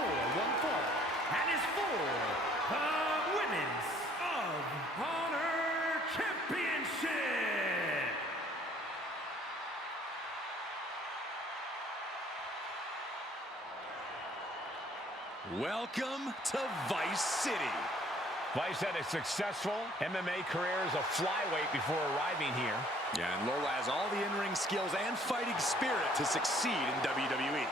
for one fall, and is for the Women's of Honor Championship. Welcome to Vice City. Vice had a successful MMA career as a flyweight before arriving here. Yeah, and Lola has all the in-ring skills and fighting spirit to succeed in WWE.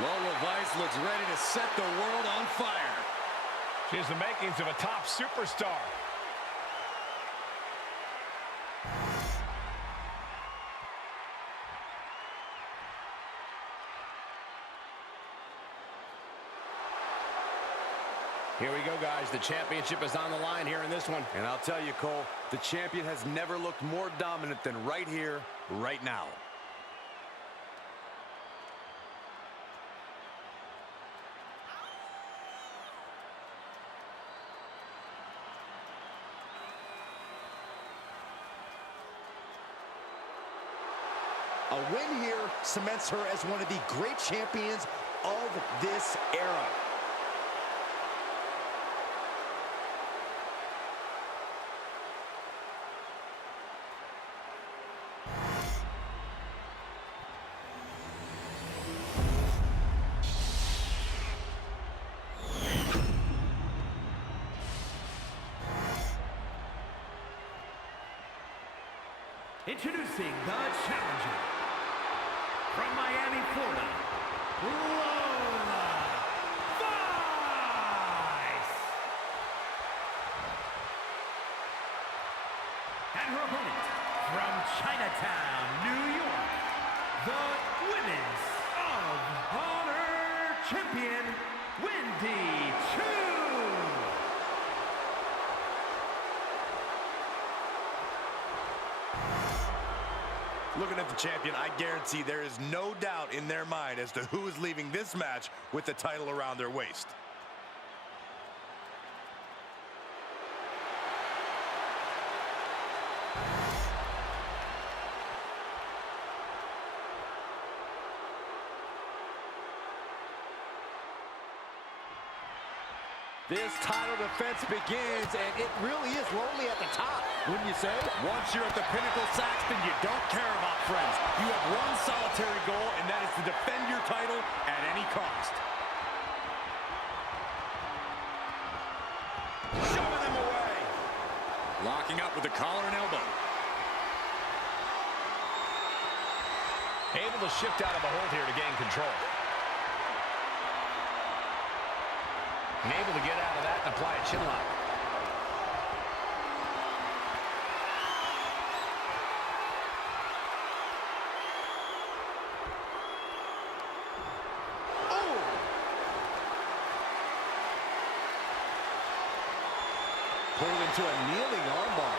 Lola Vice looks ready to set the world on fire. She has the makings of a top superstar. Here we go, guys. The championship is on the line here in this one. And I'll tell you, Cole, the champion has never looked more dominant than right here, right now. A win here cements her as one of the great champions of this era. Introducing the challenger from Miami, Florida, Lola Vice. And her opponent from Chinatown, New York, the Women's of Honor Champion, Wendy Choo. Looking at the champion, I guarantee there is no doubt in their mind as to who is leaving this match with the title around their waist. This title defense begins, and it really is lonely at the top, wouldn't you say? Once you're at the pinnacle, Saxton, you don't care about friends. You have one solitary goal, and that is to defend your title at any cost. Shoving them away. Locking up with the collar and elbow. Able to shift out of the hold here to gain control. And able to get out of that and apply a chin lock. Oh! Pulled into a kneeling armbar.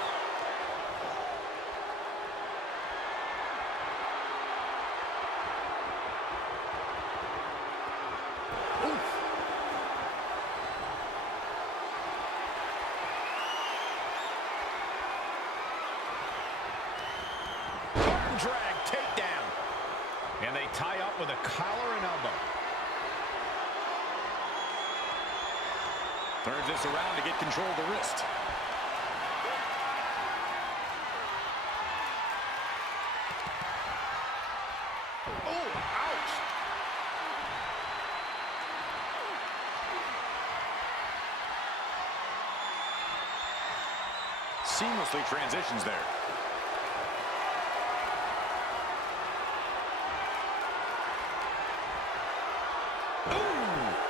Drag takedown. And they tie up with a collar and elbow. Turns this around to get control of the wrist. Oh, ouch! Seamlessly transitions there.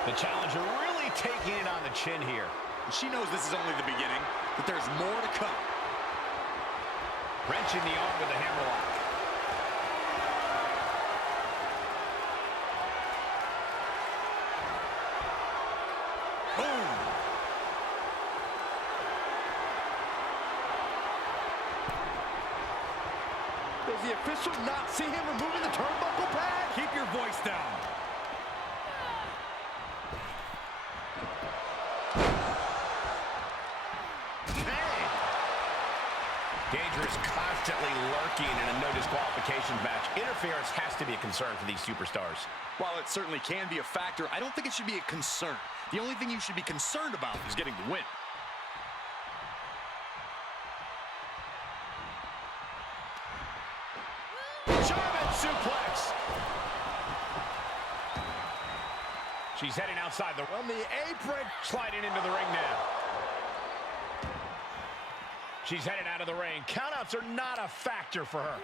The challenger really taking it on the chin here. She knows this is only the beginning, but there's more to come. Wrenching the arm with a hammerlock. Boom! Does the official not see him removing the turnbuckle pad? Keep your voice down. Danger is constantly lurking in a no disqualifications match. Interference has to be a concern for these superstars. While it certainly can be a factor, I don't think it should be a concern. The only thing you should be concerned about is getting the win. German suplex. She's heading outside the On the apron. sliding into the ring now. She's headed out of the ring. Countouts are not a factor for her.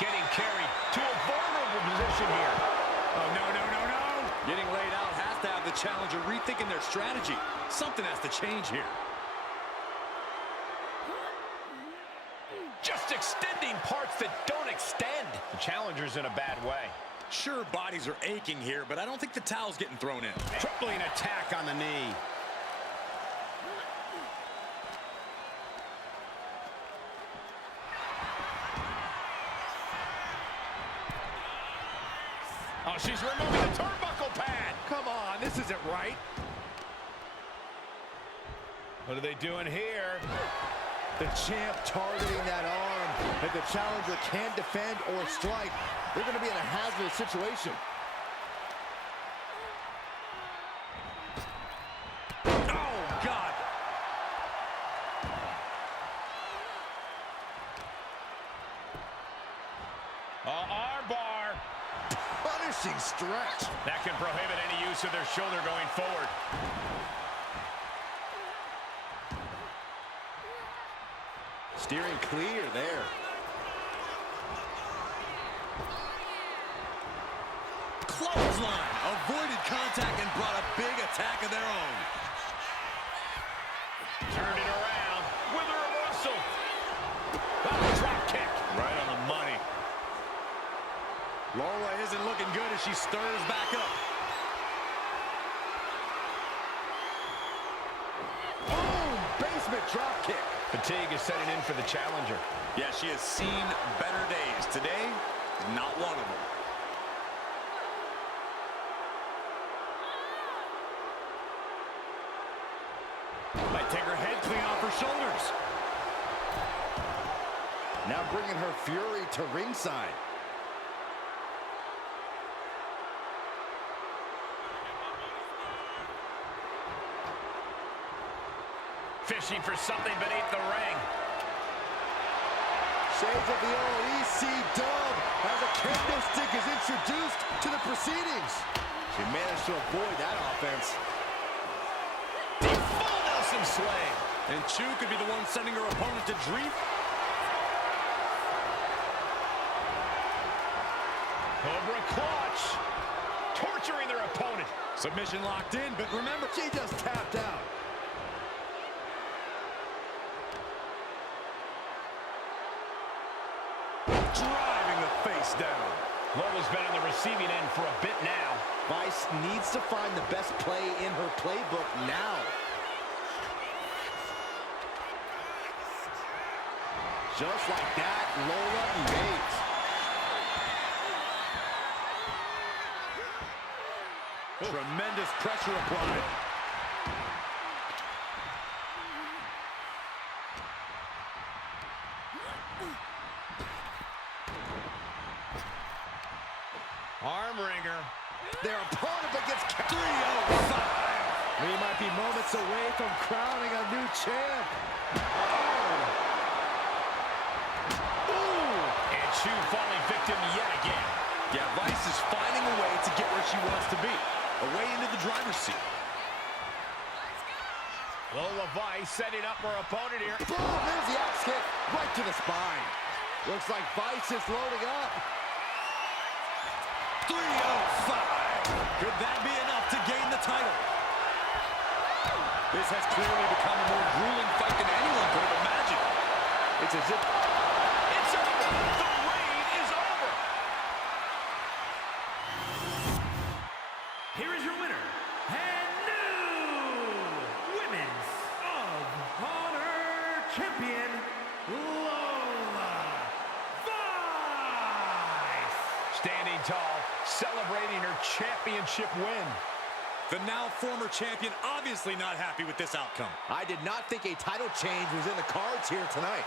Getting carried to a vulnerable position here. Oh, no, no, no, no. Getting laid out has to have the challenger rethinking their strategy. Something has to change here. Just extending parts that don't extend. The challenger's in a bad way. Sure, bodies are aching here, but I don't think the towel's getting thrown in. Tripling attack on the knee. Oh, she's removing the turnbuckle pad. Come on, this isn't right. What are they doing here? The champ targeting that arm. If the challenger can't defend or strike, they're going to be in a hazardous situation. Oh, God. Armbar. Punishing stretch. That can prohibit any use of their shoulder going forward. Steering clear there. Clothesline. Avoided contact and brought a big attack of their own. Turned it around with a reversal. Drop kick. Right on the money. Lola isn't looking good as she stirs back up. Boom! Basement drop kick. Fatigue is setting in for the challenger. Yeah, she has seen better days. Today, not one of them. Might take her head clean off her shoulders. Now bringing her fury to ringside. Fishing for something beneath the ring. Shades of the old EC dub as a candlestick is introduced to the proceedings. She managed to avoid that offense. Deep full Nelson slam. And Chu could be the one sending her opponent to grief. Cobra clutch. Torturing their opponent. Submission locked in, but remember, She just tapped out. driving the face down. Lola's been on the receiving end for a bit now. Vice needs to find the best play in her playbook now. Just like that, Lola evades. Tremendous pressure applied. Arm wringer. Their opponent gets 305. We might be moments away from crowning a new champ. And Chu falling victim yet again. Yeah, Vice is finding a way to get where she wants to be. A way into the driver's seat. Lola Vice setting up her opponent here. Boom, there's the axe kick right to the spine. Looks like Vice is loading up. 305. Could that be enough to gain the title? This has clearly become a more grueling fight than anyone could have imagined. It's as if... It's over. The reign is over. Here is your winner, Standing tall, celebrating her championship win. The now former champion obviously not happy with this outcome. I did not think a title change was in the cards here tonight.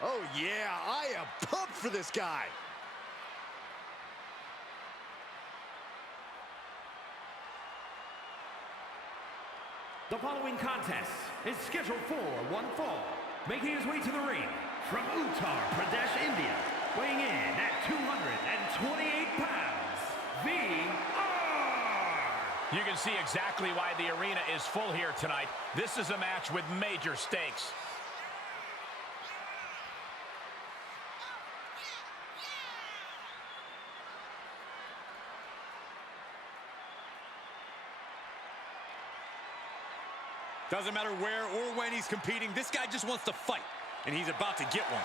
Oh, yeah, I am pumped for this guy. The following contest is scheduled for one fall. Making his way to the ring from Uttar Pradesh, India, weighing in at 228 pounds, VR. You can see exactly why the arena is full here tonight. This is a match with major stakes. Doesn't matter where or when he's competing, this guy just wants to fight, and he's about to get one.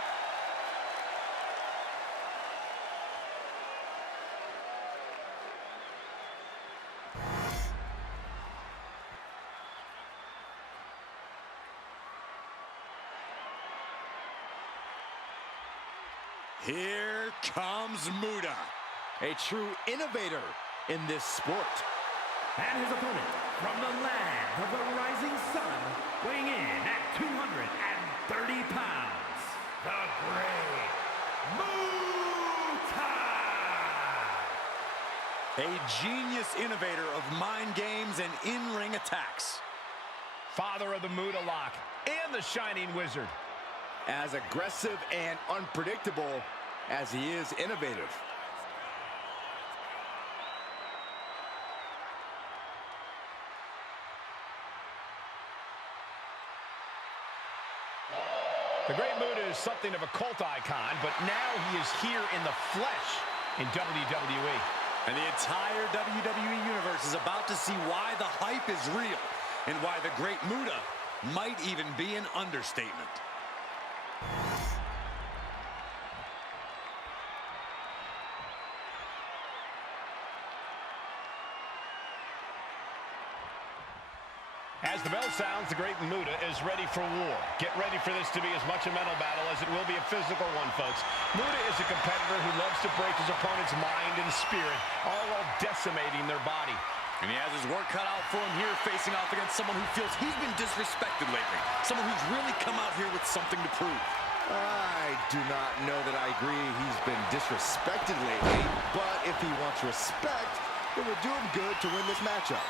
Here comes Muta, a true innovator in this sport. And his opponent from the land of the rising sun, weighing in at 230 pounds, the Great Muta! A genius innovator of mind games and in-ring attacks. Father of the Muta Lock and the Shining Wizard. As aggressive and unpredictable as he is innovative. The Great Muta is something of a cult icon, but now he is here in the flesh in WWE. And the entire WWE Universe is about to see why the hype is real and why the Great Muta might even be an understatement. As the bell sounds, the Great Muta is ready for war. Get ready for this to be as much a mental battle as it will be a physical one, folks. Muta is a competitor who loves to break his opponent's mind and spirit, all while decimating their body. And he has his work cut out for him here, facing off against someone who feels he's been disrespected lately. Someone who's really come out here with something to prove. I do not know that I agree he's been disrespected lately, but if he wants respect, it would do him good to win this matchup.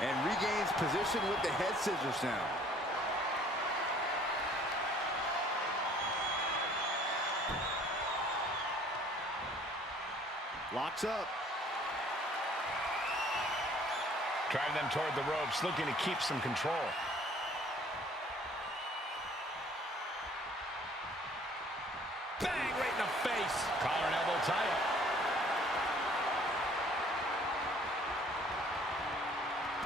And regains position with the head scissors now. Locks up. Driving them toward the ropes, looking to keep some control. Bang, right in the face. Collar and elbow tie-up.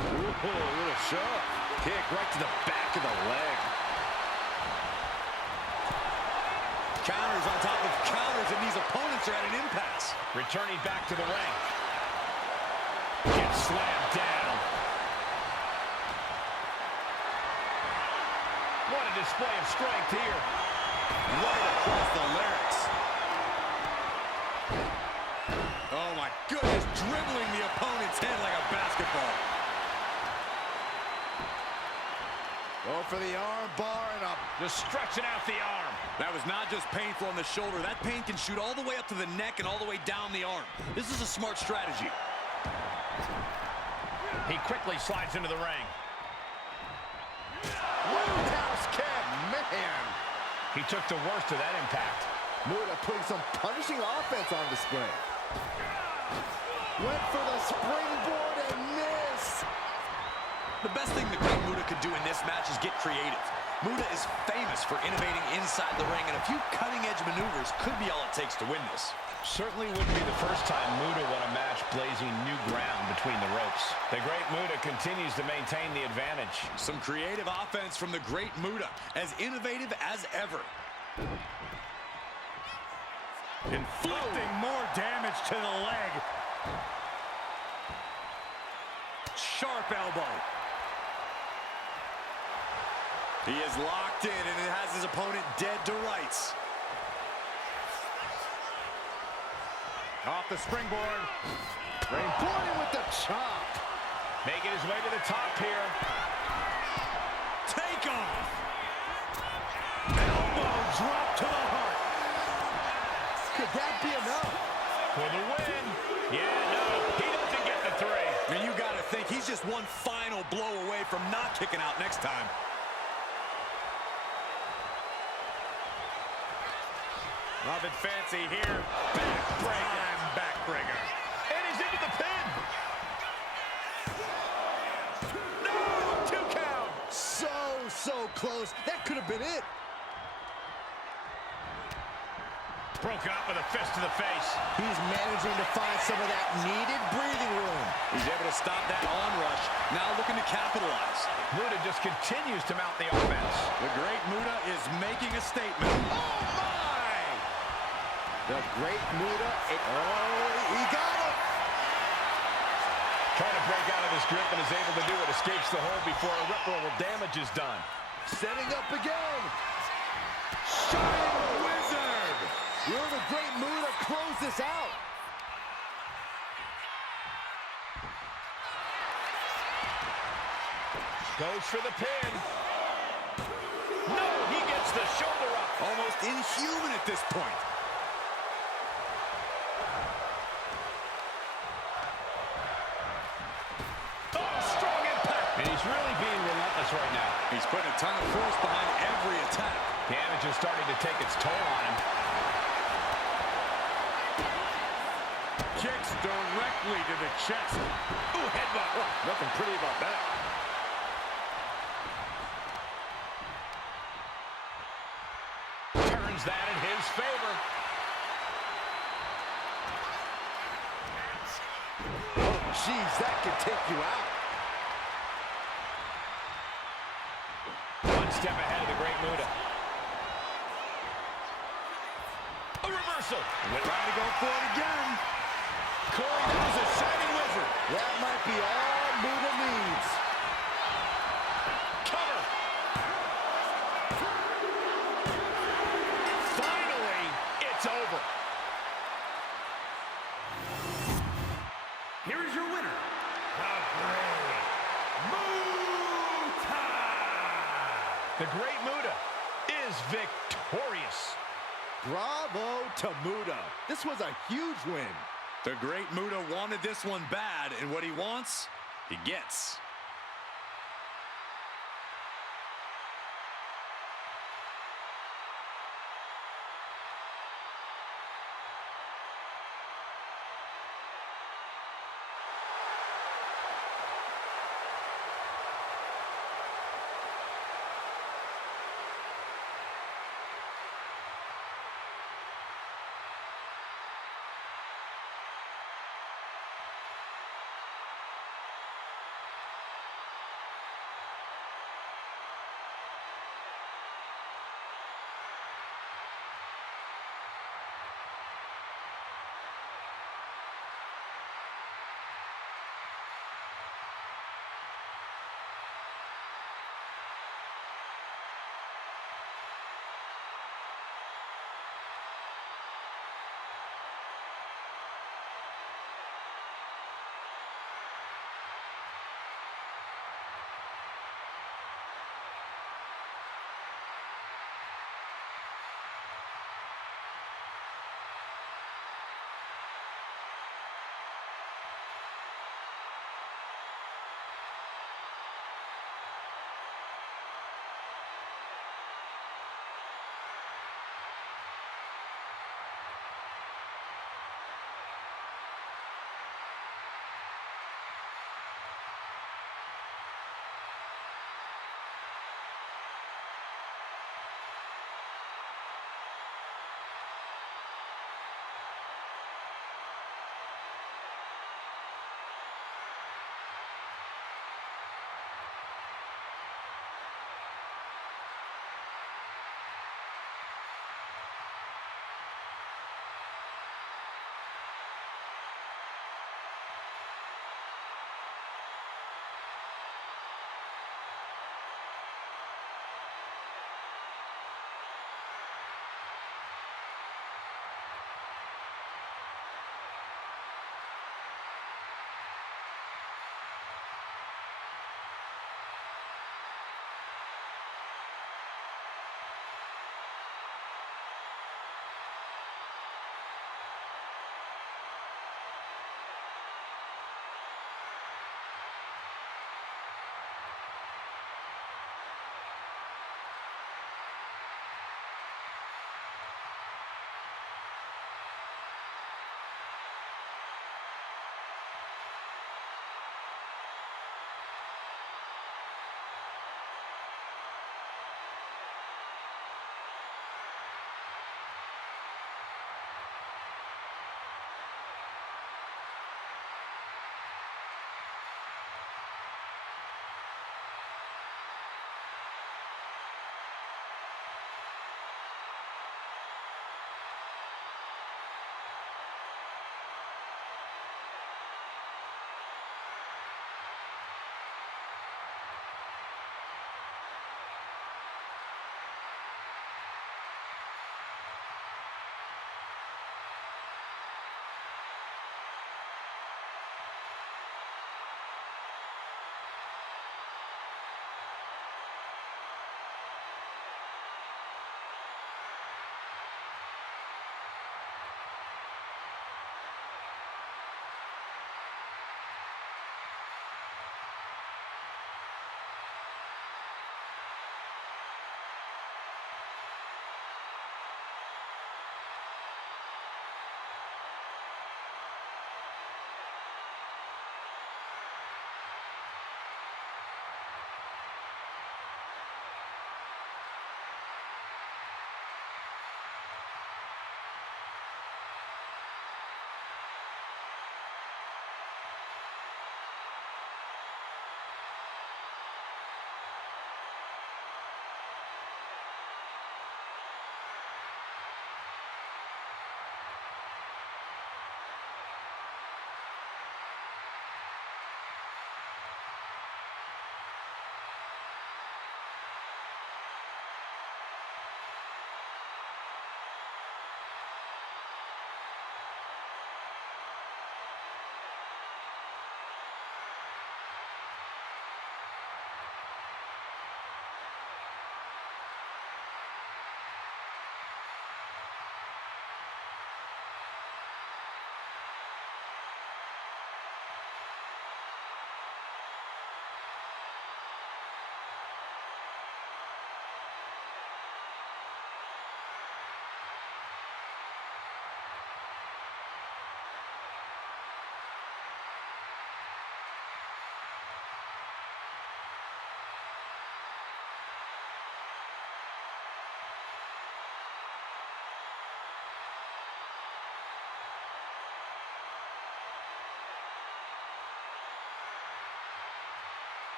Ooh, a little shove. Kick right to the back of the leg. Counters on top of counters, and these opponents are at an impasse. Returning back to the ring. Gets slammed down. What a display of strength here. Right across the larynx. Oh my goodness, dribbling the opponent's head like a basketball. Go for the arm bar and up. Just stretching out the arm. That was not just painful on the shoulder. That pain can shoot all the way up to the neck and all the way down the arm. This is a smart strategy. He quickly slides into the ring. Roundhouse kick, man. He took the worst of that impact. Muta putting some punishing offense on display. Went for the springboard and missed. The best thing the Great Muta could do in this match is get creative. Muta is famous for innovating inside the ring, and a few cutting-edge maneuvers could be all it takes to win this. Certainly wouldn't be the first time Muta won a match blazing new ground between the ropes. The Great Muta continues to maintain the advantage. Some creative offense from the Great Muta, as innovative as ever. Inflicting more damage to the leg. Sharp elbow. He is locked in, and it has his opponent dead to rights. Off the springboard. Pointing with the chop. Making his way to the top here. Take off. Could that be enough? For the win. Yeah, no, he doesn't get the 3. And you got to think he's just one final blow away from not kicking out next time. Nothing fancy here. Backbreaker. And he's into the pin. No! 2 count. So close. That could have been it. Broken up with a fist to the face. He's managing to find some of that needed breathing room. He's able to stop that onrush. Now looking to capitalize. Muta just continues to mount the offense. The great Muta is making a statement. Oh, my! The great Muta. He got him. Trying to break out of his grip and is able to do it. Escapes the hold before irreparable damage is done. Setting up again. Shining Wizard. Will the great Muta close this out? Goes for the pin. No, he gets the shoulder up. Almost inhuman at this point. Oh, strong impact. And he's really being relentless right now. He's putting a ton of force behind every attack. Damage is starting to take its toll on him. Kicks directly to the chest. Ooh, headbutt. Oh, nothing pretty about that. Turns that in his favor. Oh, jeez, that could take you out. One step ahead of the great Muta. A reversal. Trying to go for it again. Corey, that was a shining wizard. That might be all Muta needs. Cover. Finally, it's over. Here is your winner, the Great Muta! The great Muta is victorious. Bravo to Muta. This was a huge win. The great Muta wanted this one bad, and what he wants, he gets.